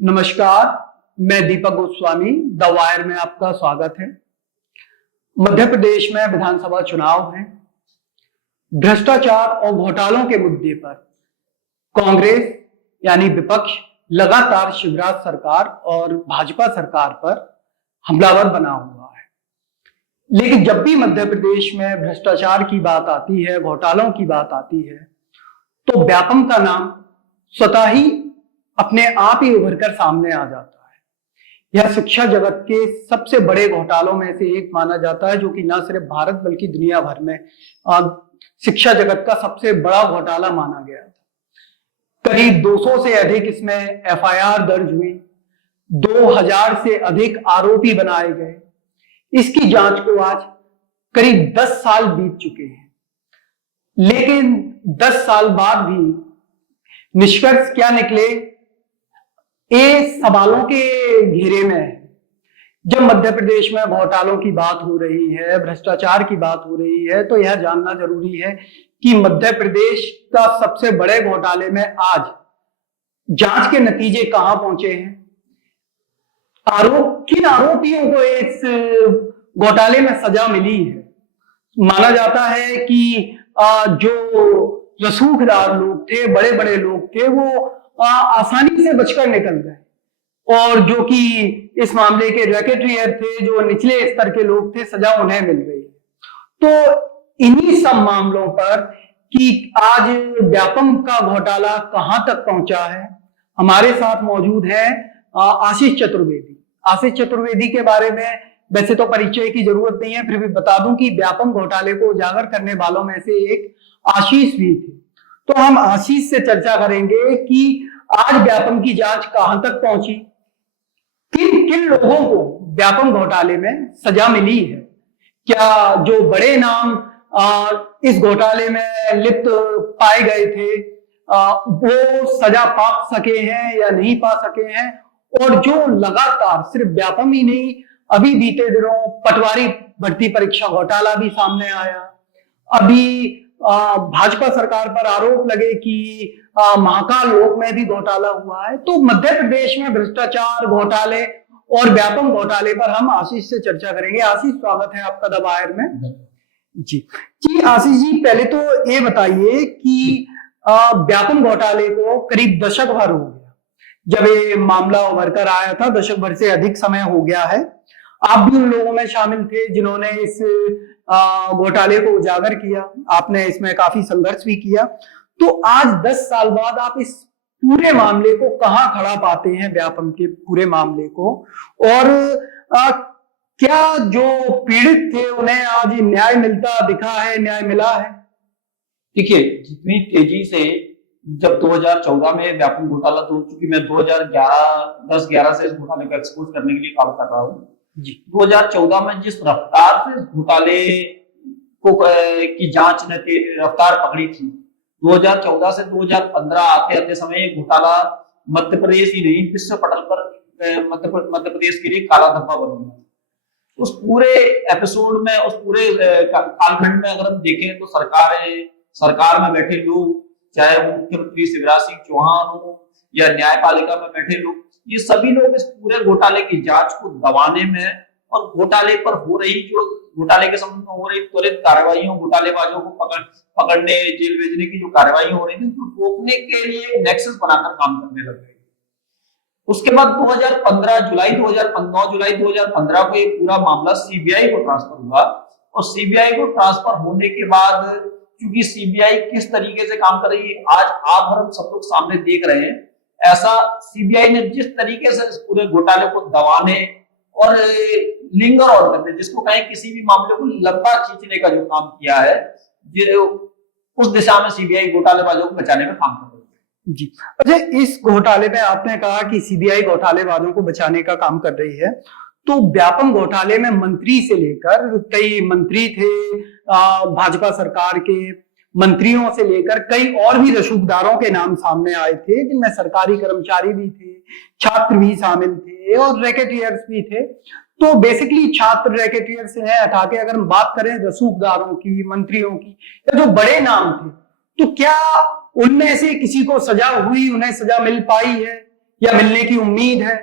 नमस्कार, मैं दीपक Goswami. The wire में आपका स्वागत है। मध्य प्रदेश में विधानसभा चुनाव है। भ्रष्टाचार और घोटालों के मुद्दे पर कांग्रेस यानी विपक्ष लगातार शिवराज सरकार और भाजपा सरकार पर हमलावर बना हुआ है। लेकिन जब भी मध्य प्रदेश में भ्रष्टाचार की बात आती है, घोटालों की बात आती है, तो व्यापम का नाम स्वतः ही अपने आप ही उभर कर सामने आ जाता है। यह शिक्षा जगत के सबसे बड़े घोटालों में से एक माना जाता है, जो कि न सिर्फ भारत बल्कि दुनिया भर में शिक्षा जगत का सबसे बड़ा घोटाला माना गया था। करीब 200 से अधिक इसमें एफआईआर दर्ज हुई, 2000 से अधिक आरोपी बनाए गए। इसकी जांच को आज करीब 10 साल बीत चुके हैं, लेकिन 10 साल बाद भी निष्कर्ष क्या निकले, ये सवालों के घेरे में है। जब मध्य प्रदेश में घोटालों की बात हो रही है, भ्रष्टाचार की बात हो रही है, तो यह जानना जरूरी है कि मध्य प्रदेश का सबसे बड़े घोटाले में आज जांच के नतीजे कहां पहुंचे हैं, किन आरोपियों को इस घोटाले में सजा मिली है। माना जाता है कि जो रसूखदार लोग थे, बड़े बड़े लोग थे, वो आसानी से बचकर निकल गए, और जो कि इस मामले के रैकेटियर थे, जो निचले स्तर के लोग थे, सजा उन्हें मिल गई। तो इन्हीं सब मामलों पर कि आज व्यापम का घोटाला कहां तक पहुंचा है, हमारे साथ मौजूद है आशीष चतुर्वेदी। आशीष चतुर्वेदी के बारे में वैसे तो परिचय की जरूरत नहीं है, फिर भी बता दूं कि व्यापम घोटाले को उजागर करने वालों में से एक आशीष भी थे। तो हम आशीष से चर्चा करेंगे कि आज व्यापम की जांच कहां तक पहुंची, किन किन लोगों को व्यापम घोटाले में सजा मिली है, क्या जो बड़े नाम इस घोटाले में लिप्त पाए गए थे वो सजा पा सके हैं या नहीं पा सके हैं, और जो लगातार सिर्फ व्यापम ही नहीं, अभी बीते दिनों पटवारी भर्ती परीक्षा घोटाला भी सामने आया। अभी भाजपा सरकार पर आरोप लगे कि महाकाल लोक में भी घोटाला हुआ है। तो मध्य प्रदेश में भ्रष्टाचार, घोटाले और व्यापम घोटाले पर हम आशीष से चर्चा करेंगे। आशीष, स्वागत है आपका द वायर में। जी आशीष जी, पहले तो ये बताइए कि व्यापम घोटाले को करीब दशक भर हो गया जब ये मामला उभर कर आया था। दशक भर से अधिक समय हो गया है। आप भी उन लोगों में शामिल थे जिन्होंने इस घोटाले को उजागर किया। आपने इसमें काफी संघर्ष भी किया। तो आज 10 साल बाद आप इस पूरे मामले को कहां खड़ा पाते हैं, व्यापम के पूरे मामले को, और क्या जो पीड़ित थे उन्हें आज न्याय मिलता दिखा है, न्याय मिला है? देखिए, जितनी तेजी से जब 2014 में व्यापम घोटाला, तो चूंकि मैं 2010-11 से इस घोटाले को एक्सपोज करने के लिए काम कर रहा हूँ जी। 2014 में जिस रफ्तार से घोटाले को की जांच ने रफ्तार पकड़ी थी, 2014 से 2015 आते आते समय घोटाला मध्य प्रदेश ही नहीं, विश्व पटल पर मध्य प्रदेश के लिए काला धब्बा बन गया। उस पूरे एपिसोड में, उस पूरे कालखंड में अगर हम देखें तो सरकार में बैठे लोग, चाहे वो मुख्यमंत्री शिवराज सिंह चौहान हो या न्यायपालिका में बैठे लोग, ये सभी लोग इस पूरे घोटाले की जांच को दबाने में और घोटाले पर हो रही, जो घोटाले के संबंध में हो रही त्वरित कार्रवाइयों, घोटालेबाजों को पकड़ने, जेल भेजने की जो कार्रवाई हो रही थी, तो रोकने के लिए नेक्सस बनाकर काम करने लग गए। उसके बाद 2015 जुलाई 2015 को ये पूरा मामला सीबीआई को ट्रांसफर हुआ, और सीबीआई को ट्रांसफर होने के बाद क्योंकि सीबीआई किस तरीके से काम कर रही है आज आप और हम सब लोग सामने देख रहे हैं। ऐसा सीबीआई ने जिस तरीके से इस पूरे घोटाले को दबाने और लिंगर ऑन करने, जिसको कहें किसी भी मामले को लंबा खींचने का जो काम किया है, उस दिशा में सीबीआई घोटालेबाजों को बचाने का काम कर रही है जी। अच्छा, इस घोटाले में आपने कहा कि सीबीआई घोटालेबाजों को बचाने का काम कर रही है, तो व्यापम घोटाले में मंत्री से लेकर, कई मंत्री थे भाजपा सरकार के, मंत्रियों से लेकर कई और भी रसूखदारों के नाम सामने आए थे, जिनमें सरकारी कर्मचारी भी थे, छात्र भी शामिल थे और रैकेटियर्स भी थे। तो बेसिकली छात्र रैकेटियर से है हटा के अगर हम बात करें रसूखदारों की, मंत्रियों की, या जो बड़े नाम थे, तो क्या उनमें से किसी को सजा हुई, उन्हें सजा मिल पाई है, या मिलने की उम्मीद है?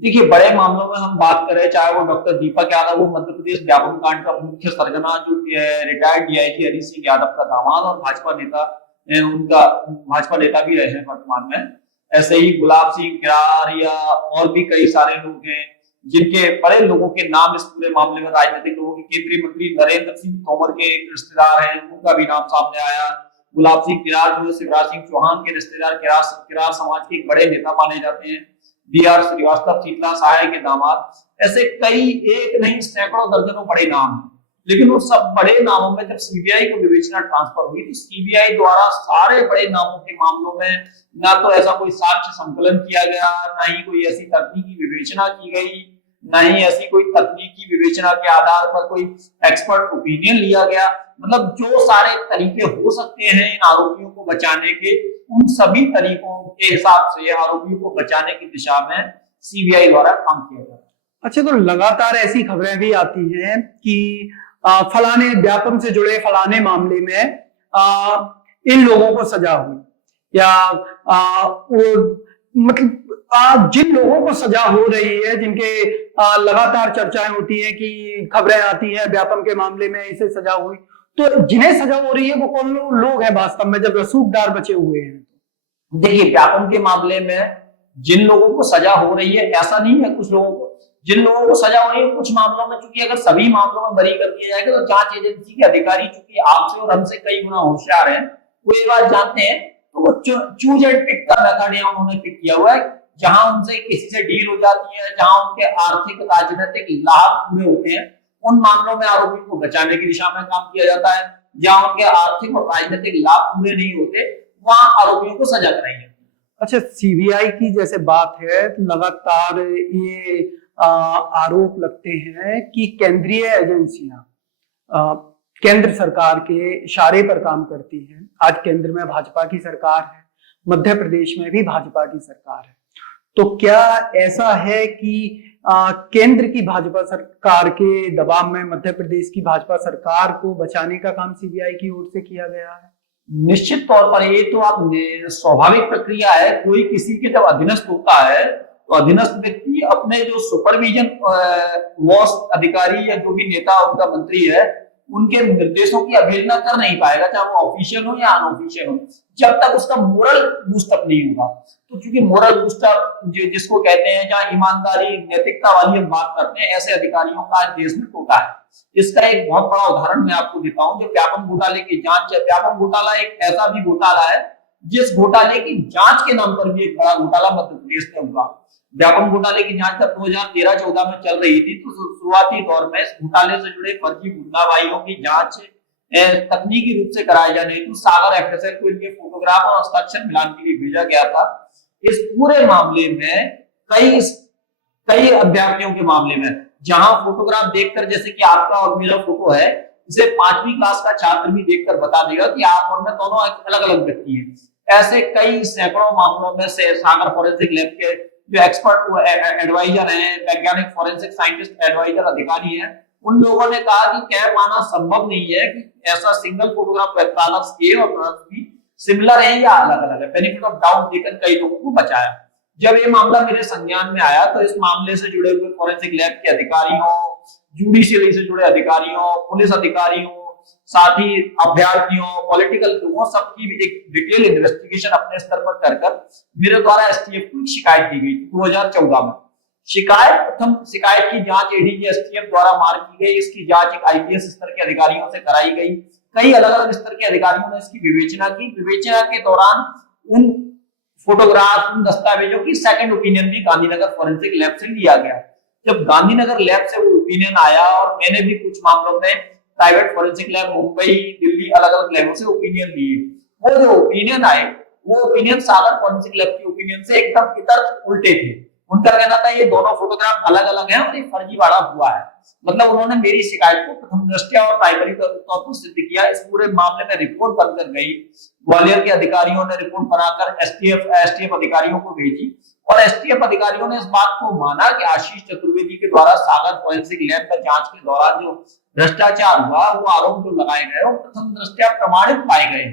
देखिए, बड़े मामलों में हम बात करें, चाहे वो डॉक्टर दीपक यादव, वो मध्य प्रदेश व्यापम कांड का मुख्य सरगना, जो रिटायर्ड डीआईजी हरी सिंह यादव का दामाद और भाजपा नेता, उनका भाजपा नेता भी रहे हैं वर्तमान में। ऐसे ही गुलाब सिंह किरार या और भी कई सारे लोग हैं जिनके, बड़े लोगों के नाम इस पूरे मामले में, राजनीतिक लोगों के, केंद्रीय मंत्री नरेंद्र सिंह तोमर के रिश्तेदार हैं, उनका भी नाम सामने आया। गुलाब सिंह किरार जो शिवराज सिंह चौहान के रिश्तेदार, किरार समाज के एक बड़े नेता माने जाते हैं। डीआर श्रीवास्तव शीतला सहाय के दामाद, ऐसे कई, एक नहीं सैकड़ों दर्जनों बड़े नाम हैं। लेकिन उन सब बड़े नामों में जब सीबीआई को विवेचना ट्रांसफर हुई, तो सीबीआई द्वारा सारे बड़े नामों के मामलों में ना तो ऐसा कोई साक्ष्य संकलन किया गया, ना ही कोई ऐसी तकनीकी विवेचना की गई, ना ही ऐसी कोई तकनीकी विवेचना के आधार पर कोई एक्सपर्ट ओपिनियन लिया गया। मतलब जो सारे तरीके हो सकते हैं इन आरोपियों को बचाने के, उन सभी तरीकों के हिसाब से आरोपियों को बचाने की दिशा में सीबीआई द्वारा काम किया जा रहा है। अच्छा, तो लगातार ऐसी खबरें भी आती हैं कि फलाने व्यापम से जुड़े फलाने मामले में इन लोगों को सजा हुई, या मतलब जिन लोगों को सजा हो रही है, जिनके लगातार चर्चाएं होती है कि खबरें आती हैं व्यापम के मामले में इसे सजा हुई, तो जिन्हें सजा हो रही है वो कौन लोग हैं वास्तव में, जब रसूखदार बचे हुए हैं? देखिए, व्यापम के मामले में जिन लोगों को सजा हो रही है, ऐसा नहीं है कुछ लोगों को, जिन लोगों को सजा हो रही है कुछ मामलों में, चूंकि अगर सभी मामलों में बरी कर दिया जाएगा तो जांच एजेंसी के अधिकारी, चूंकि आपसे और हमसे कई गुना होशियार हैं, वो ये बात जानते हैं, तो वो चूज एंड पिक का मेथड यहाँ उन्होंने पिक किया हुआ है। जहां उनसे किसी से डील हो जाती है, जहां उनके आर्थिक राजनीतिक लाभ पूरे होते हैं, उन मामलों में आरोपियों को बचाने की दिशा में काम किया जाता है। जहां उनके आर्थिक और राजनीतिक लाभ पूरे नहीं होते, वहां आरोपियों को सजा कराई जाती है। अच्छा, सीबीआई की जैसे बात है, तो लगातार ये आरोप लगते हैं कि केंद्रीय एजेंसियां केंद्र सरकार के इशारे पर काम करती हैं। आज केंद्र में भाजपा की सरकार है, मध्य प्रदेश में भी भाजपा की सरकार है, तो क्या ऐसा है कि केंद्र की भाजपा सरकार के दबाव में मध्य प्रदेश की भाजपा सरकार को बचाने का काम सीबीआई की ओर से किया गया है? निश्चित तौर पर ये तो आप स्वाभाविक प्रक्रिया है। कोई किसी के जब अधीनस्थ होता है, तो अधीनस्थ व्यक्ति अपने जो सुपरविजन बॉस अधिकारी या जो भी नेता उनका मंत्री है, उनके निर्देशों की अवहेलना कर नहीं पाएगा, चाहे वो ऑफिशियल हो या अनऑफिशियल हो, जब तक उसका मोरल बूस्टअप नहीं होगा। तो चूंकि मोरल बूस्टअप जिसको कहते हैं, जहां ईमानदारी नैतिकता वाली हम बात करते हैं, ऐसे अधिकारियों का आज देश में टोटा है। इसका एक बहुत बड़ा उदाहरण मैं आपको देता हूं। जो व्यापम घोटाले की जांच है, व्यापम घोटाला एक ऐसा भी घोटाला है जिस घोटाले की जांच के नाम पर भी एक बड़ा घोटाला मध्य प्रदेश में हुआ। व्यापम घोटाले की जांच जब 2013-14 में चल रही थी, तो शुरुआती दौर में इस घोटाले से जुड़े फर्जी मुद्दाबाइयों की जांच तकनीकी रूप से कराई जाने हेतु सागर एफएसएल को इनके फोटोग्राफ और हस्ताक्षर मिलान के लिए भेजा गया था। इस पूरे मामले में कई अभ्यर्थियों के मामले में, जहां फोटोग्राफ देखकर, जैसे कि आपका और मेरा फोटो है, इसे 5वीं क्लास का छात्र भी देखकर बता देगा कि आप और मैं दोनों अलग अलग व्यक्ति हैं। ऐसे कई सैकड़ों मामलों में से सागर फॉरेंसिक लैब के जो एक्सपर्ट एडवाइजर हैं, वैज्ञानिक फॉरेंसिक साइंटिस्ट एडवाइजर अधिकारी हैं, उन लोगों ने कहा कि कह पाना संभव नहीं है कि ऐसा सिंगल फोटोग्राफ प्रोडक्ट्स ए और प्रोडक्ट्स बी सिमिलर है या अलग अलग है। बेनिफिट ऑफ डाउट देकर कई लोगों को बचाया। जब ये मामला मेरे संज्ञान में आया, तो इस मामले से जुड़े हुए फॉरेंसिक लैब के अधिकारियों, जुडिशियरी से जुड़े अधिकारियों, पुलिस अधिकारियों, साथ ही अभ्यर्थियों, पॉलिटिकल लोगों, सबकी एक डिटेल इन्वेस्टिगेशन अपने स्तर पर कर मेरे द्वारा एसटीएफ को शिकायत की गई थी 2014 में। प्रथम शिकायत की जांच एडीजी एसटीएफ द्वारा मार्क की गई। इसकी जांच एक आईपीएस स्तर के अधिकारियों से कराई गई। कई अलग अलग स्तर के अधिकारियों ने इसकी विवेचना की। विवेचना के दौरान उन फोटोग्राफ, उन दस्तावेजों की सेकंड ओपिनियन भी गांधीनगर फॉरेंसिक लैब से लिया गया। जब गांधीनगर लैब से वो ओपिनियन आया, और मैंने भी कुछ मामलों में private forensic lab Mumbai, Delhi, अलग अलग लैबों से ओपिनियन लिए, वो जो ओपिनियन आए, वो ओपिनियन सागर फॉरेंसिक लैब के ओपिनियन से एकदम इतर उल्टे थे। उनका कहना था ये दोनों फोटोग्राफ अलग अलग हैं और ये फर्जीवाड़ा हुआ है। मतलब उन्होंने मेरी शिकायत को प्रथम दृष्टया और प्राइमरी तौर पर सिद्ध किया। इस पूरे मामले में रिपोर्ट बनकर गई। ग्वालियर के अधिकारियों ने रिपोर्ट बनाकर एसटीएफ अधिकारियों को भेजी, और एसटीएफ अधिकारियों ने इस बात को माना कि आशीष चतुर्वेदी के द्वारा सागर फॉरेंसिक लैब में जांच के दौरान जो भ्रष्टाचार हुआ, वो आरोप जो लगाए गए, वो प्रथम दृष्टया प्रमाणित पाए गए।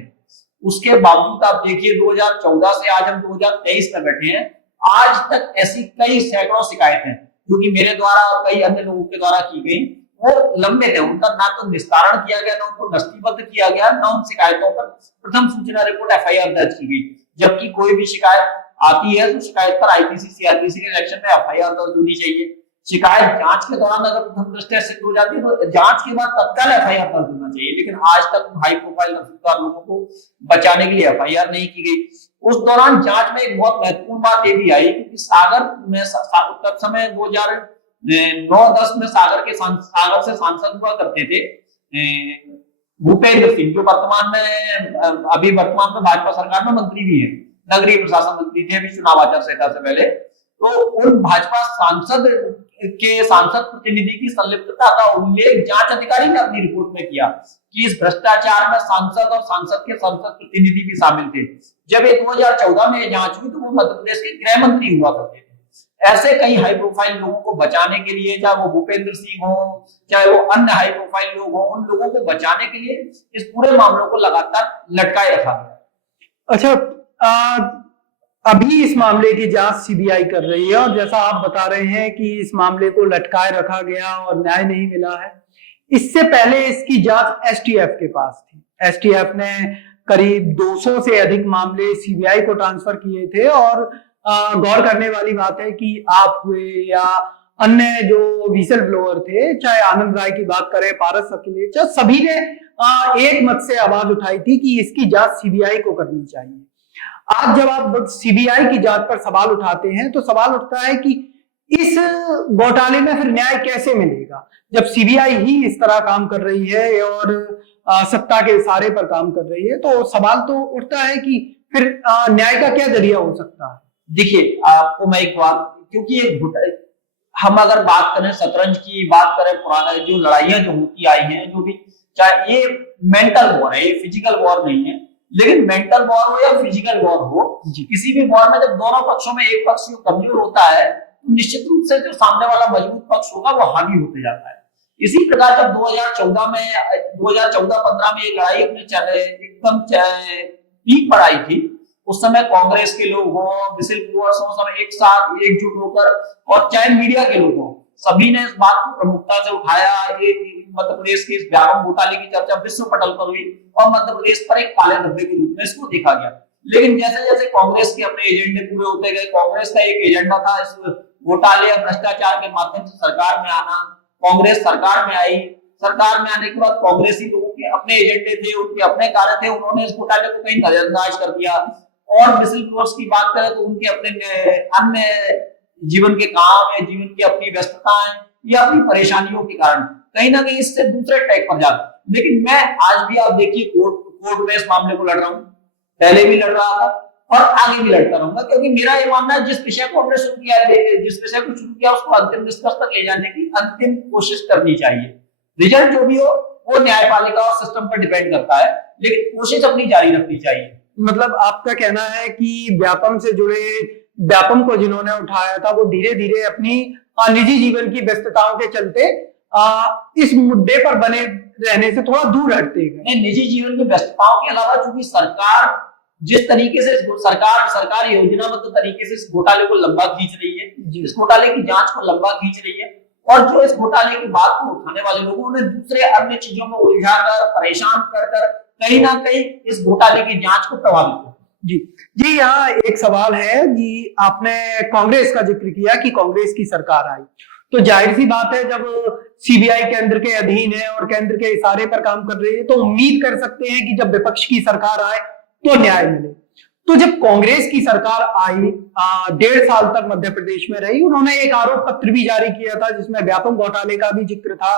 उसके बावजूद आप देखिए 2014 से आज हम 2023 में बैठे हैं, आज तक ऐसी कई सैकड़ों शिकायतें जो कि मेरे द्वारा और कई अन्य लोगों के द्वारा की गई, वो लंबित है। उनका ना तो निस्तारण किया गया, ना उनको नस्तीबद्ध किया गया, ना उन शिकायतों पर प्रथम सूचना रिपोर्ट एफआईआर दर्ज की गई। जबकि कोई भी शिकायत आती है तो शिकायत पर आईपीसी सीआरपीसी के सेक्शन में एफआईआर दर्ज होनी चाहिए। शिकायत जांच के दौरान अगर प्रथम दृष्टया सिद्ध हो जाती है तो जांच के बाद तत्काल एफआईआर दर्ज होना चाहिए। लेकिन आज तक हाई प्रोफाइल रसूखदार लोगों को बचाने के लिए एफआईआर नहीं की गई। उस दौरान जांच में एक बहुत महत्वपूर्ण बात ये भी आई, क्योंकि सागर में तब समय 2009-10 में सागर से सांसद हुआ करते थे भूपेंद्र सिंह, जो वर्तमान में भाजपा सरकार में मंत्री भी है, नगरीय प्रशासन मंत्री थे अभी चुनाव आचार संहिता से पहले। तो उन भाजपा सांसद प्रतिनिधि की संलिप्तता का उल्लेख जांच अधिकारी ने अपनी रिपोर्ट में किया कि इस भ्रष्टाचार में सांसद और सांसद के संसद प्रतिनिधि भी शामिल थे। जब 2014 में जांच हुई तो वो मध्य प्रदेश के गृह मंत्री हुआ करते थे। ऐसे कई हाई प्रोफाइल लोगों को बचाने के लिए, चाहे वो भूपेंद्र सिंह हो, चाहे वो अन्य हाई प्रोफाइल लोग हो, उन लोगों को बचाने के लिए इस पूरे मामलों को लगातार लटकाए रखा गया। अच्छा, अभी इस मामले की जांच सीबीआई कर रही है और जैसा आप बता रहे हैं कि इस मामले को लटकाए रखा गया और न्याय नहीं मिला है। इससे पहले इसकी जांच एसटीएफ के पास थी। एसटीएफ ने करीब 200 से अधिक मामले सीबीआई को ट्रांसफर किए थे और गौर करने वाली बात है कि आप हुए या अन्य जो विसल ब्लोअर थे, चाहे आनंद राय की बात करें, पारस सखलेचा, सभी ने एक मत से आवाज उठाई थी कि इसकी जांच सीबीआई को करनी चाहिए। आज जब आप सीबीआई की जांच पर सवाल उठाते हैं तो सवाल उठता है कि इस घोटाले में फिर न्याय कैसे मिलेगा, जब सीबीआई ही इस तरह काम कर रही है और सत्ता के इशारे पर काम कर रही है। तो सवाल तो उठता है कि फिर न्याय का क्या जरिया हो सकता है। देखिए, आपको मैं एक बात, क्योंकि हम अगर बात करें शतरंज की, बात करें पुराना जो लड़ाइयां जो होती आई हैं, जो भी, चाहे ये मेंटल वॉर है, ये फिजिकल वॉर नहीं है, लेकिन मेंटल वॉर हो या फिजिकल वॉर हो, किसी भी वॉर में जब दोनों पक्षों में एक पक्ष कमजोर होता है तो निश्चित रूप से जो सामने वाला मजबूत पक्ष होगा वो हावी होते जाता है। इसी प्रकार जब 2014-15 में ये लड़ाई अपने एकदम पीक पर आई थी, उस समय कांग्रेस के लोग हों, विसिल ब्लोअर्स हों, सब एक साथ एकजुट होकर, और चाहे मीडिया के लोग हों, सभी ने इस बात को प्रमुखता से उठाया। मध्य प्रदेश के इस व्यापक घोटाले की चर्चा विश्व पटल पर हुई और मध्य प्रदेश पर एक काले धब्बे के रूप में इसको देखा गया। लेकिन जैसे जैसे कांग्रेस के अपने एजेंडे पूरे होते गए, कांग्रेस का एक एजेंडा था इस घोटाले और भ्रष्टाचार के माध्यम से सरकार में आना। कांग्रेस सरकार में आई, सरकार में आने के बाद कांग्रेसी लोगों के अपने एजेंडे थे, उनके अपने कार्य थे, उन्होंने इस घोटाले को कहीं नजरअंदाज कर दिया। और विसिल ब्लोअर्स की बात करें तो उनके अपने अन्य जीवन के काम है, जीवन की अपनी व्यस्तताएं या अपनी परेशानियों के कारण कहीं ना कहीं इससे दूसरे ट्रैक पर जाते। लेकिन मैं आज भी, आप देखिए, कोर्ट में इस मामले को लड़ रहा हूं, पहले भी लड़ रहा था और आगे भी लड़ता रहूंगा, क्योंकि मेरा ये मानना है जिस विषय को हमने शुरू किया, जिस विषय को शुरू किया उसको अंतिम निष्कर्ष तक ले जाने की अंतिम कोशिश करनी चाहिए। रिजल्ट जो भी हो वो न्यायपालिका और सिस्टम पर डिपेंड करता है, लेकिन कोशिश अपनी जारी रखनी चाहिए। मतलब आपका कहना है कि व्यापम से जुड़े, व्यापम को जिन्होंने उठाया था वो धीरे धीरे अपनी निजी जीवन की व्यस्तताओं के चलते इस मुद्दे पर बने रहने से थोड़ा दूर हटते गए। निजी जीवन की व्यस्तताओं के अलावा चूंकि सरकार जिस तरीके से सरकार योजनाबद्ध तरीके से इस घोटाले को लंबा खींच रही है, इस घोटाले की जांच को लंबा खींच रही है, और जो इस घोटाले की बात को उठाने वाले लोगों ने दूसरे अन्य चीजों में उलझाकर, परेशान कर कहीं ना कहीं इस घोटाले की जांच को प्रभावित किया। जी, यहाँ एक सवाल है जी, आपने कांग्रेस का जिक्र किया कि कांग्रेस की सरकार आई, तो जाहिर सी बात है जब सीबीआई केंद्र के अधीन है और केंद्र के इशारे पर काम कर रही है तो उम्मीद कर सकते हैं कि जब विपक्ष की सरकार आए तो न्याय मिले। तो जब कांग्रेस की सरकार आई, 1.5 साल तक मध्य प्रदेश में रही, उन्होंने एक आरोप पत्र भी जारी किया था जिसमें व्यापक घोटाले का भी जिक्र था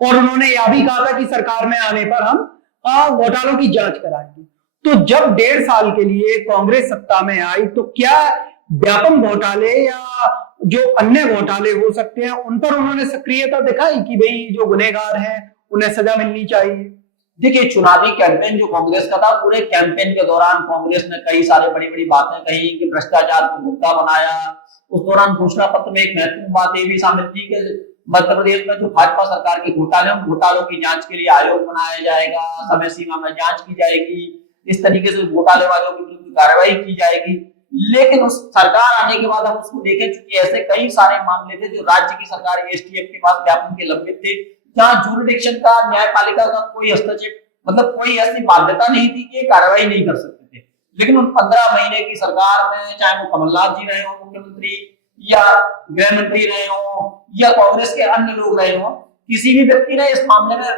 और उन्होंने यह भी कहा था कि सरकार में आने पर हम घोटालों की जांच कराएंगे। तो जब 1.5 साल के लिए कांग्रेस सत्ता में आई तो क्या व्यापक घोटाले या जो अन्य घोटाले हो सकते हैं उन पर उन्होंने सक्रियता दिखाई कि भाई जो गुनहगार हैं उन्हें सजा मिलनी चाहिए? देखिए, चुनावी कैंपेन जो कांग्रेस का था, पूरे कैंपेन के दौरान कांग्रेस ने कई सारे बड़ी बड़ी बातें कही कि भ्रष्टाचार को मुद्दा बनाया। उस दौरान घोषणा पत्र में एक महत्वपूर्ण बात ये भी शामिल थी कि मध्य प्रदेश में जो भाजपा सरकार के घोटाले, उन घोटालों की जांच के लिए आयोग बनाया जाएगा, समय सीमा में जांच की जाएगी, इस तरीके से घोटाले वालों के विरुद्ध कार्रवाई की जाएगी। लेकिन उस सरकार आने के बाद हम उसको देखें, चूंकि ऐसे कई सारे मामले थे जो राज्य की सरकार एसटीएफ के पास व्यापम के लंबित थे, जहां ज्यूरिडिक्शन का, न्यायपालिका का कोई हस्तक्षेप, मतलब कोई ऐसी बाध्यता नहीं थी कि कार्रवाई नहीं कर सकते थे। लेकिन उन 15 महीने की सरकार में, चाहे वो कमलनाथ जी रहे हो मुख्यमंत्री, या गृह मंत्री रहे हो, या कांग्रेस के अन्य लोग रहे हो, किसी भी व्यक्ति ने इस मामले में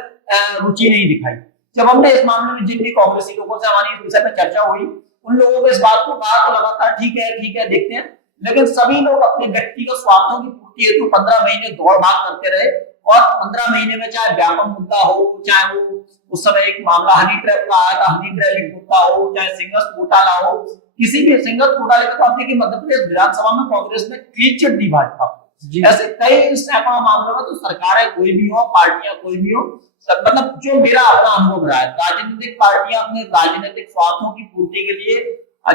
रुचि नहीं दिखाई। जब हमने इस मामले में जिन भी कांग्रेसी लोगों से हमारी इस विषय में चर्चा हुई, उन लोगों को इस बात को कहा तो लगातार ठीक है देखते हैं, लेकिन सभी लोग अपने व्यक्तिगत स्वार्थों की पूर्ति हेतु 15 महीने दौड़ भाग करते रहे। और 15 महीने में चाहे व्यापम मुद्दा हो, चाहे वो उस समय एक मामला हनी ट्रैप का आया था, हनी ट्रैप मुद्दा हो, चाहे सिंगस घोटाला हो, किसी भी सिंगस घोटाले का, आप देखिए मध्य प्रदेश विधानसभा में कांग्रेस ने क्लीन चिट दी भाजपा को। ऐसे कई सैकड़ों मामलों में तो सरकारें कोई भी हो, पार्टियां कोई भी हो, मतलब जो मेरा अपना अनुभव रहा है, राजनीतिक पार्टियां अपने राजनीतिक स्वार्थों की पूर्ति के लिए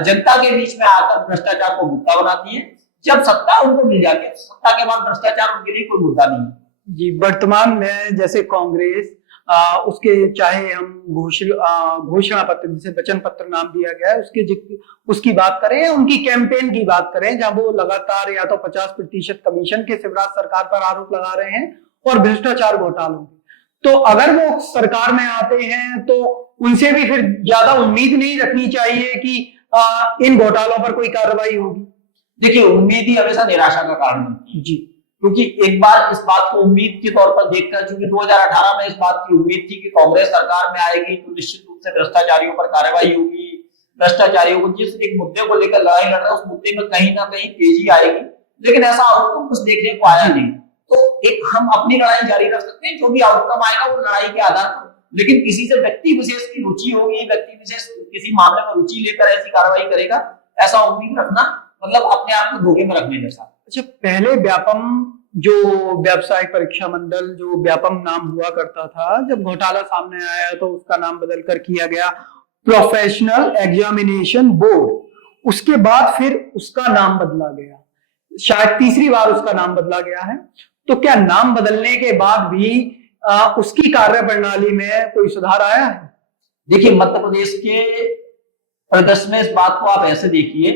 जनता के बीच में आकर भ्रष्टाचार को मुद्दा बनाती है। जब सत्ता उनको मिल जाती है, सत्ता के बाद भ्रष्टाचार उनके लिए कोई मुद्दा नहीं है। जी, वर्तमान में जैसे कांग्रेस उसके चाहे हम घोषणा पत्र, जिसे वचन पत्र नाम दिया गया है, उसकी बात करें या उनकी कैंपेन की बात करें, जहां वो लगातार या तो 50% कमीशन के शिवराज सरकार पर आरोप लगा रहे हैं और भ्रष्टाचार घोटालों के, तो अगर वो सरकार में आते हैं तो उनसे भी फिर ज्यादा उम्मीद नहीं रखनी चाहिए कि इन घोटालों पर कोई कार्रवाई होगी। देखिए, उम्मीद ही हमेशा निराशा का कारण बनती है। जी, क्योंकि एक बार इस बात को उम्मीद के तौर पर देखकर, चूंकि 2018 में इस बात की उम्मीद थी कि कांग्रेस सरकार में आएगी तो निश्चित रूप से भ्रष्टाचारियों पर कार्रवाई होगी, भ्रष्टाचारियों को जिस एक मुद्दे को लेकर लड़ाई लड़ रहे हैं उस मुद्दे में कहीं ना कहीं तेजी आएगी, लेकिन ऐसा आउटकम कुछ देखने को आया नहीं। तो एक हम अपनी लड़ाई जारी रख सकते हैं, जो भी आउटकम आएगा वो लड़ाई के आधार पर, लेकिन किसी से व्यक्ति विशेष की रुचि होगी, व्यक्ति विशेष किसी मामले में रुचि लेकर ऐसी कार्रवाई करेगा, ऐसा उम्मीद रखना मतलब अपने आप को धोखे में रखने जैसा। अच्छा, पहले व्यापम जो व्यावसायिक परीक्षा मंडल, जो व्यापम नाम हुआ करता था, जब घोटाला सामने आया तो उसका नाम बदलकर किया गया प्रोफेशनल एग्जामिनेशन बोर्ड। उसके बाद फिर उसका नाम बदला गया, शायद तीसरी बार उसका नाम बदला गया है। तो क्या नाम बदलने के बाद भी उसकी कार्य प्रणाली में कोई सुधार आया है? देखिए, मध्य प्रदेश के परिदृश्य में इस बात को आप ऐसे देखिए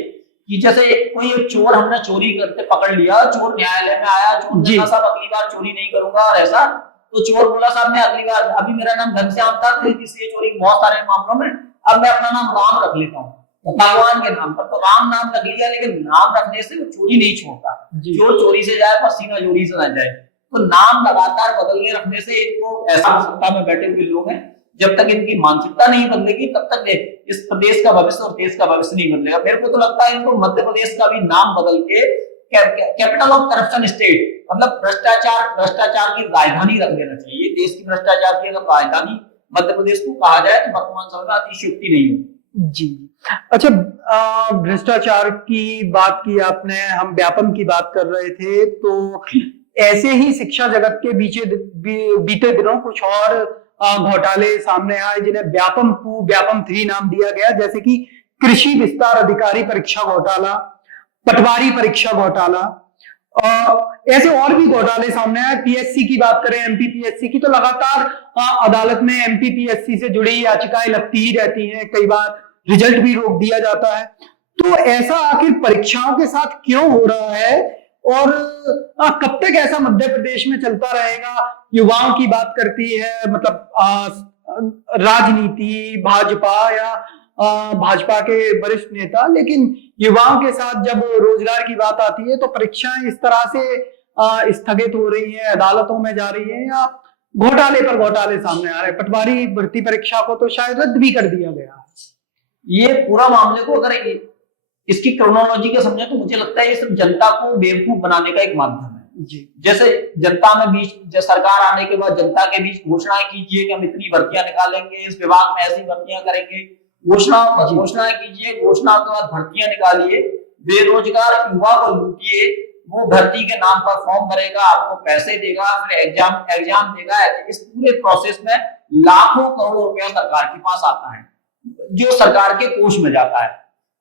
कि जैसे कोई एक चोर हमने चोरी करते पकड़ लिया, चोर न्यायालय में आया, चोर ने कहा साहब अगली बार चोरी नहीं करूंगा, और ऐसा तो चोर बोला साहब मैं अगली बार, अभी मेरा नाम घनश्याम था तो इसलिए चोरी बहुत सारे मामलों में अब मैं अपना नाम राम रख लेता हूँ भगवान के नाम पर, तो राम नाम रख लिया, लेकिन नाम रखने से वो चोरी नहीं छोड़ता। चोर चोरी से जाए पर सीना चोरी से ना जाए। तो नाम लगातार बदलने रखने से इनको, ऐसा सत्ता में बैठे हुए लोग हैं, जब तक इनकी मानसिकता नहीं बदलेगी तब तक इस प्रदेश का भविष्य और देश का भविष्य नहीं बदलेगा। मेरे को तो लगता है इनको मध्य प्रदेश का भी नाम बदल के कैपिटल ऑफ करप्शन स्टेट, मतलब भ्रष्टाचार की राजधानी रख देना चाहिए। देश की भ्रष्टाचार की अगर राजधानी मध्य प्रदेश को कहा जाए तो वर्तमान समय में अतिशयोक्ति नहीं होगी। जी, अच्छा, भ्रष्टाचार की बात की आपने, हम व्यापम की बात कर रहे थे, तो ऐसे ही शिक्षा जगत के बीते दिनों कुछ और घोटाले सामने आए जिन्हें व्यापम 2, व्यापम 3 नाम दिया गया, जैसे कि कृषि विस्तार अधिकारी परीक्षा घोटाला, पटवारी परीक्षा घोटाला, ऐसे और भी घोटाले सामने आए। पीएससी की बात करें, एमपीपीएससी की, तो लगातार अदालत में एमपीपीएससी से जुड़ी याचिकाएं लगती ही रहती हैं, कई बार रिजल्ट भी रोक दिया जाता है। तो ऐसा आखिर परीक्षाओं के साथ क्यों हो रहा है और कब तक ऐसा मध्य प्रदेश में चलता रहेगा? युवाओं की बात करती है, मतलब राजनीति, भाजपा या भाजपा के वरिष्ठ नेता, लेकिन युवाओं के साथ जब रोजगार की बात आती है तो परीक्षाएं इस तरह से स्थगित हो रही है, अदालतों में जा रही है, या घोटाले पर घोटाले सामने आ रहे हैं। पटवारी भर्ती परीक्षा को तो शायद रद्द भी कर दिया गया। ये पूरा मामले को अगर इसकी क्रोनोलॉजी के समझे तो मुझे लगता है ये सिर्फ जनता को बेवकूफ बनाने का एक माध्यम है। जी, जैसे जनता में बीच सरकार आने के बाद जनता के बीच घोषणाएं कीजिए कि हम इतनी भर्तियां निकालेंगे, इस विभाग में ऐसी भर्तियां करेंगे, घोषणाएं कीजिए, घोषणा के बाद भर्तियां निकालिए, बेरोजगार युवा को लूटिए, वो भर्ती के नाम पर फॉर्म भरेगा, आपको पैसे देगा, फिर एग्जाम देगा। इस पूरे प्रोसेस में लाखों करोड़ों रुपया सरकार के पास आता है, जो सरकार के कोष में जाता है,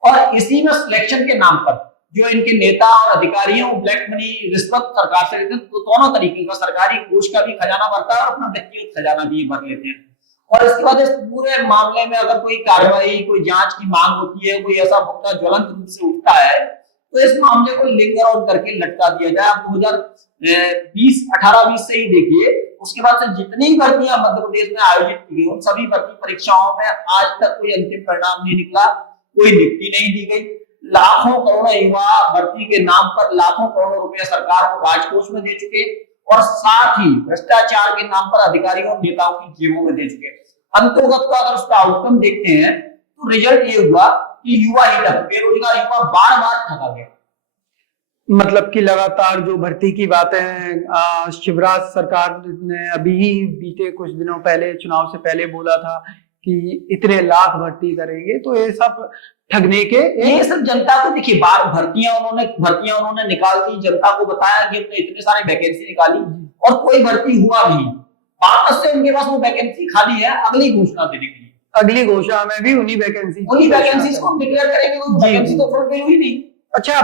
और इसी में सिलेक्शन के नाम पर जो इनके नेता और अधिकारी हैं, ब्लैक मनी रिश्वत सरकार से लेते हैं, तो दोनों तरीके का सरकारी कोष का भी खजाना भरता है और अपना व्यक्तिगत खजाना भी भर लेते हैं। और इसके बाद इस पूरे मामले में अगर कोई कार्रवाई, कोई जांच की मांग होती है, कोई ऐसा मुद्दा ज्वलंत रूप से उठता है, तो इस मामले को लिंगर ऑन करके लटका दिया जाए। आप 2020 18-20 से ही देखिए, उसके बाद से जितनी भर्तियां मध्य प्रदेश में आयोजित की गई, उन सभी भर्ती परीक्षाओं में आज तक कोई अंतिम परिणाम नहीं निकला, कोई नियुक्ति नहीं दी गई। लाखों करोड़ों युवा भर्ती के नाम पर लाखों करोड़ों रुपए सरकार को राजकोष में दे चुके, और साथ ही भ्रष्टाचार के नाम पर अधिकारियों और नेताओं की जेबों में दे चुके। अंतर्गत का अगर उसका आउटकम देखते हैं तो रिजल्ट ये हुआ कि युवा ही ठग, बेरोजगार युवा बार बार ठगा गया। मतलब कि लगातार जो भर्ती की बातें शिवराज सरकार ने अभी ही बीते कुछ दिनों पहले, चुनाव से पहले बोला था कि इतने लाख भर्ती करेंगे, तो ये सब ठगने के, ये सब जनता को देखिए, बार भर्तियां उन्होंने निकाल दी, जनता को बताया कि हमने इतने सारे वैकेंसी निकाली और कोई भर्ती हुआ भी, वापस से उनके पास वो वैकेंसी खाली है अगली घोषणा देने के लिए। अगली घोषणा में भी उन्हीं वैकेंसी को डिक्लेयर करेंगे, वो वैकेंसी तो फुलफिल हुई नहीं। अच्छा,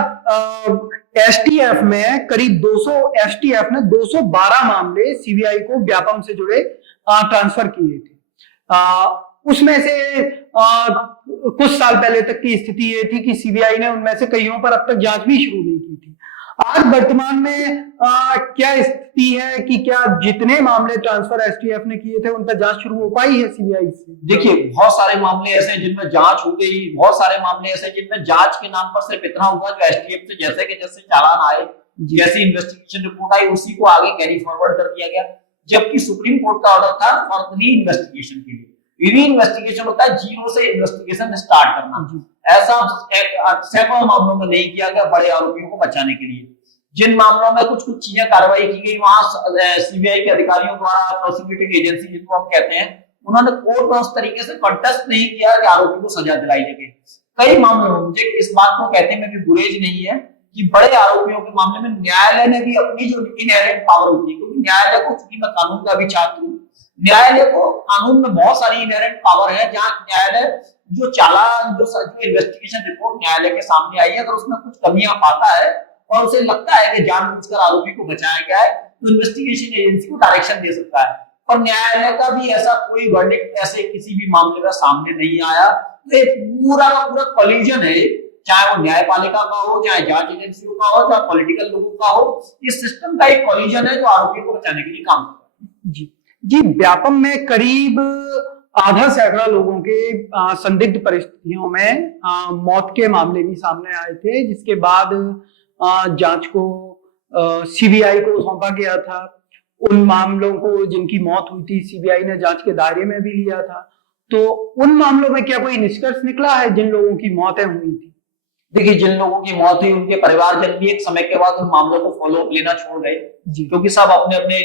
एसटीएफ में करीब 200 एसटीएफ ने 212 मामले सीबीआई को व्यापम से जुड़े ट्रांसफर किए थे। उसमें से कुछ साल पहले तक की स्थिति ये थी कि सीबीआई ने उनमें से कईयों पर अब तक जांच भी शुरू नहीं की थी। आज वर्तमान में क्या स्थिति है कि क्या जितने मामले ट्रांसफर एसटीएफ ने किए थे उन पर जांच शुरू हो पाई है सीबीआई से? देखिए, बहुत सारे मामले ऐसे हैं जिनमें जांच हो गई, बहुत सारे मामले ऐसे जिनमें जांच के नाम पर सिर्फ इतना हुआ जो एसटीएफ से जैसे के जैसे चालान आए, जैसी इन्वेस्टिगेशन रिपोर्ट आई, उसी को आगे कैरी फॉरवर्ड कर दिया गया। जबकि सुप्रीम कोर्ट का ऑर्डर था फॉर री इन्वेस्टिगेशन के लिए। री इन्वेस्टिगेशन होता है जीरो से इन्वेस्टिगेशन स्टार्ट करना। ऐसा सैकड़ों मामलों में नहीं किया गया बड़े आरोपियों को बचाने के लिए। जिन मामलों में कुछ चीजें कार्रवाई की गई, वहां सीबीआई के अधिकारियों द्वारा, प्रोसिक्यूटिंग एजेंसी जिनको हम कहते हैं, उन्होंने कोर्ट में उस तरीके से कंटेस्ट नहीं किया कि आरोपी को सजा दिलाई जाए। कई मामलों में मुझे इस बात को कहते में भी गुरेज नहीं है कि बड़े आरोपियों के मामले में न्यायालय ने भी अपनी जो इनहेरेंट पावर होती है, क्योंकि न्यायालय को, चूंकि मैं कानून का भी छात्र हूँ, न्यायालय को कानून में बहुत सारी इनहेरेंट पावर है, जहां न्यायालय जो चालान, जो इन्वेस्टिगेशन रिपोर्ट न्यायालय के सामने आई है, अगर उसमें कुछ कमियां पाता है और उसे लगता है कि जानबूझकर आरोपी को बचाया गया है, तो इन्वेस्टिगेशन एजेंसी को डायरेक्शन दे सकता है। पर न्यायालय का भी ऐसा कोई वर्डिक्ट ऐसे किसी भी मामले में सामने नहीं आया। तो ये पूरा का पूरा कोलिजन है, चाहे वो न्यायपालिका का हो, चाहे जांच एजेंसियों का हो, चाहे पॉलिटिकल लोगों का हो, इस सिस्टम का एक कोलिजन है जो आरोपी को बचाने के लिए काम करता है। जी, व्यापम में करीब आधा सैकड़ा लोगों के संदिग्ध परिस्थितियों में मौत के मामले भी सामने आए थे, जिसके बाद जांच को सीबीआई को सौंपा गया था। उन मामलों को जिनकी मौत हुई थी सीबीआई ने जांच के दायरे में भी लिया था। तो उन मामलों में क्या कोई निष्कर्ष निकला है जिन लोगों की मौतें हुई थी? देखिए, जिन लोगों की मौत हुई उनके परिवारजन भी एक समय के बाद उन मामलों को फॉलो अप लेना छोड़ गए, क्योंकि सब अपने अपने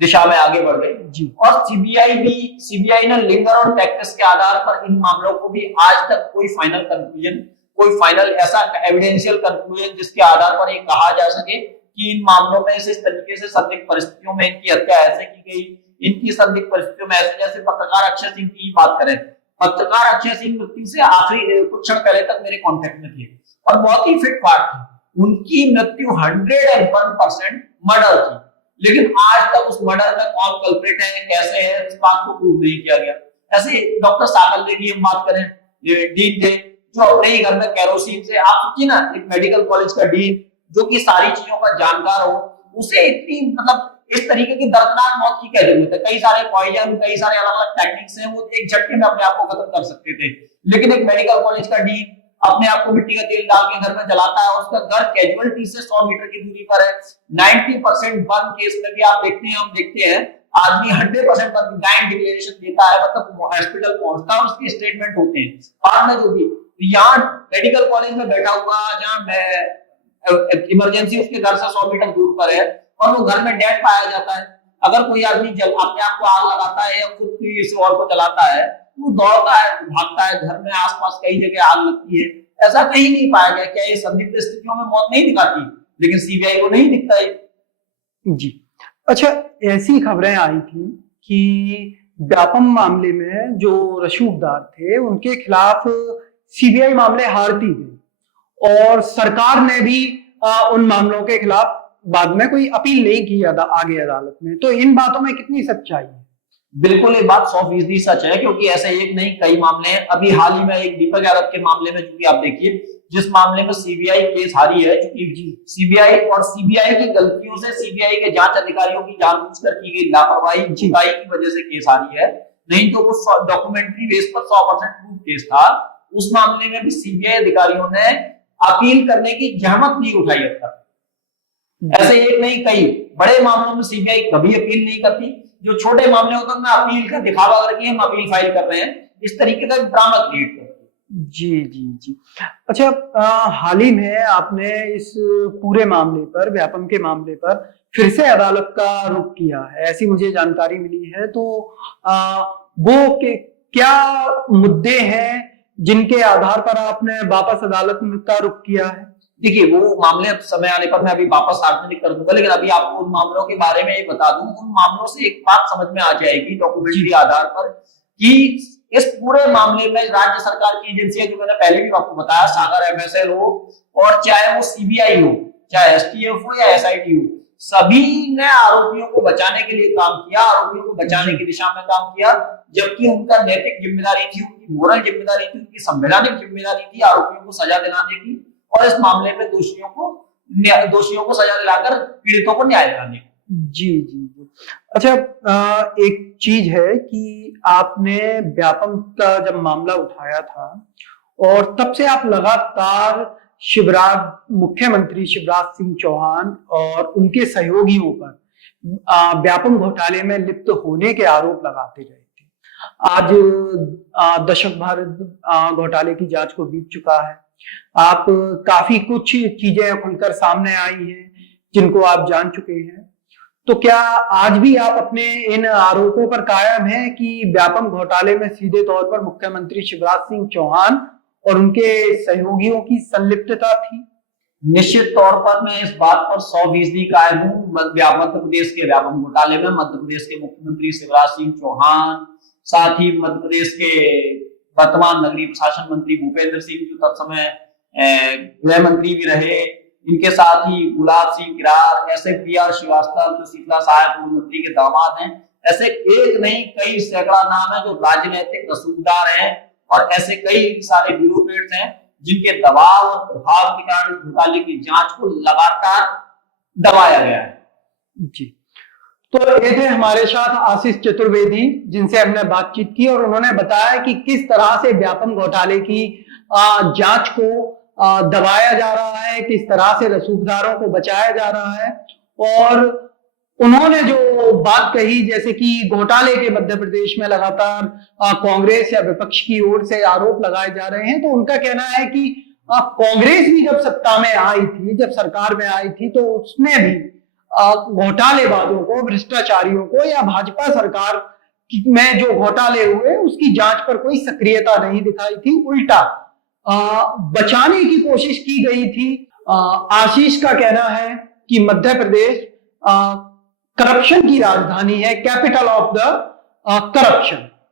दिशा में आगे बढ़ गए। और सीबीआई ने लिंगर और टैक्टिक्स के आधार पर इन मामलों को भी आज तक कोई फाइनल कंक्लूजन, कोई फाइनल ऐसा एविडेंशियल कंक्लूजन जिसके आधार पर ये कहा जा सके कि इन मामलों में इस तरीके से संदिग्ध परिस्थितियों में इनकी हत्या ऐसे की गई, इनकी संदिग्ध परिस्थितियों में ऐसे, जैसे पत्रकार अक्षय सिंह की बात करें, पत्रकार अक्षय सिंह मृत्यु से आखिरी कुछ क्षण पहले तक मेरे कांटेक्ट में थे और बहुत ही फिट फाट थे। उनकी मृत्यु 101% मर्डर थी, लेकिन आज तक उस मर्डर में कौन कल्प्रिट है, कैसे है, इस बात को प्रूव नहीं किया गया। ऐसे डॉक्टर साकल रेड्डी हम बात करें, डीन थे, जो अपने ही घर में केरोसिन से, आप सोचिए ना, एक मेडिकल कॉलेज का डीन जो कि सारी चीजों का जानकार हो, उसे इतनी मतलब इस तरीके की दर्दनाक मौत की क्या जरूरत है? कई सारे पॉइजन, कई सारे अलग अलग टेक्निक्स हैं, वो एक झटके में अपने आप को खत्म कर सकते थे। लेकिन एक मेडिकल कॉलेज का डीन अपने आप को मिट्टी का तेल डाल के घर में जलाता है, उसका घर कैजुअलिटी से 100 मीटर की दूरी पर है। 90% बर्न केस में भी आप देखते हैं, हम देखते हैं, आदमी 100% बर्न डाइंग डिक्लेरेशन देता है, मतलब हॉस्पिटल पहुंचता है और उसके स्टेटमेंट होते हैं। बाद में जो भी यहाँ मेडिकल कॉलेज में बैठा हुआ, जहाँ इमरजेंसी उसके घर से 100 मीटर दूर पर है और वो घर में डेड पाया जाता है। अगर कोई आदमी अपने आप को आग लगाता है या खुद किसी और को जलाता है, वो दौड़ता है, भागता है, घर में आसपास कई जगह आग लगती है, ऐसा कहीं नहीं पाया गया। क्या ये संदिग्ध स्थितियों में मौत नहीं दिखाती? लेकिन सीबीआई को नहीं दिखता है। जी, अच्छा, ऐसी खबरें आई थी कि व्यापम मामले में जो रसूखदार थे उनके खिलाफ सीबीआई मामले हारती गई और सरकार ने भी उन मामलों के खिलाफ बाद में कोई अपील नहीं की आगे अदालत में। तो इन बातों में कितनी सच्चाई है? बिल्कुल ये बात 100% सच है, क्योंकि ऐसे एक नहीं कई मामले हैं। अभी हाल ही में एक दीपक यादव के मामले में, चूंकि आप देखिए जिस मामले में सीबीआई केस हारी है, क्योंकि सीबीआई और सीबीआई की गलतियों से सीबीआई के जांच अधिकारियों की जानबूझकर की गई लापरवाही जुताई की वजह से केस हारी है, नहीं तो वो डॉक्यूमेंट्री बेस पर 100% प्रूफ केस था। उस मामले में भी सीबीआई अधिकारियों ने अपील करने की जहमत नहीं उठाई अब तक। ऐसे एक नहीं कई बड़े मामलों में सीबीआई कभी अपील नहीं करती, जो छोटे मामले होते हैं अपील का दिखावा करके हम अपील फाइल कर रहे हैं, इस तरीके का ड्रामा क्रिएट करती है। जी जी जी। अच्छा, हाल ही में आपने इस पूरे मामले पर, व्यापम के मामले पर फिर से अदालत का रुख किया है, ऐसी मुझे जानकारी मिली है। तो वो क्या मुद्दे हैं जिनके आधार पर आपने वापस अदालत का रुख किया है? देखिए वो मामले समय आने पर मैं अभी वापस सार्वजनिक कर दूंगा, लेकिन अभी आपको उन मामलों के बारे में ये बता दूं, उन मामलों से एक बात समझ में आ जाएगी डॉक्यूमेंट्री आधार पर कि इस पूरे मामले में राज्य सरकार की एजेंसियां, जो मैंने पहले भी आपको बताया, सागर एमएसएल हो और चाहे वो सीबीआई हो, चाहे एसटीएफ हो या एसआईटी हो, सभी ने आरोपियों को बचाने के लिए काम किया, आरोपियों को बचाने की दिशा में काम किया, जबकि उनका नैतिक जिम्मेदारी थी, उनकी मोरल जिम्मेदारी थी, उनकी संवैधानिक जिम्मेदारी थी आरोपियों को सजा दिलाने की, और इस मामले में दोषियों को सजा दिलाकर पीड़ितों को न्याय दिलाने की। जी जी जी। अच्छा, एक चीज है कि आपने व्यापम का जब मामला उठाया था और तब से आप लगातार मुख्यमंत्री शिवराज सिंह चौहान और उनके सहयोगियों पर व्यापम घोटाले में लिप्त होने के आरोप लगाते रहे थे। आज दशक भर घोटाले की जांच को बीत चुका है, आप काफी कुछ चीजें खुलकर सामने आई हैं जिनको आप जान चुके हैं। तो क्या आज भी आप अपने इन आरोपों पर कायम हैं कि व्यापम घोटाले में सीधे तौर पर मुख्यमंत्री शिवराज सिंह चौहान और उनके सहयोगियों की संलिप्तता थी? निश्चित तौर पर मैं इस बात पर 100% कायम हूँ। मध्य प्रदेश के व्यापम घोटाले में मध्य प्रदेश के मुख्यमंत्री शिवराज सिंह चौहान, साथ ही मध्य प्रदेश के वर्तमान नगरीय प्रशासन मंत्री भूपेंद्र सिंह, जो तब समय गृह मंत्री भी रहे, इनके साथ ही गुलाब सिंह किरार, ऐसे पीआर श्रीवास्तव जो शीतला सहायक पूर्व मंत्री के दामाद हैं, ऐसे एक नहीं कई सैकड़ा नाम है जो राजनीतिक रसूखदार हैं, और ऐसे कई सारे ब्यूरोक्रेट्स हैं जिनके दबाव और प्रभाव के कारण घोटाले की जांच को लगातार दबाया गया है। जी, तो ये थे हमारे साथ आशीष चतुर्वेदी, जिनसे हमने बातचीत की और उन्होंने बताया कि किस तरह से व्यापम घोटाले की जांच को दबाया जा रहा है, किस तरह से रसूखदारों को बचाया जा रहा है। और उन्होंने जो बात कही, जैसे कि घोटाले के मध्य प्रदेश में लगातार कांग्रेस या विपक्ष की ओर से आरोप लगाए जा रहे हैं, तो उनका कहना है कि कांग्रेस भी जब सत्ता में आई थी, जब सरकार में आई थी, तो उसने भी घोटालेबाजों को, भ्रष्टाचारियों को या भाजपा सरकार में जो घोटाले हुए उसकी जांच पर कोई सक्रियता नहीं दिखाई थी, उल्टा बचाने की कोशिश की गई थी। आशीष का कहना है कि मध्य प्रदेश करप्शन की राजधानी है, कैपिटल ऑफ द करप्शन।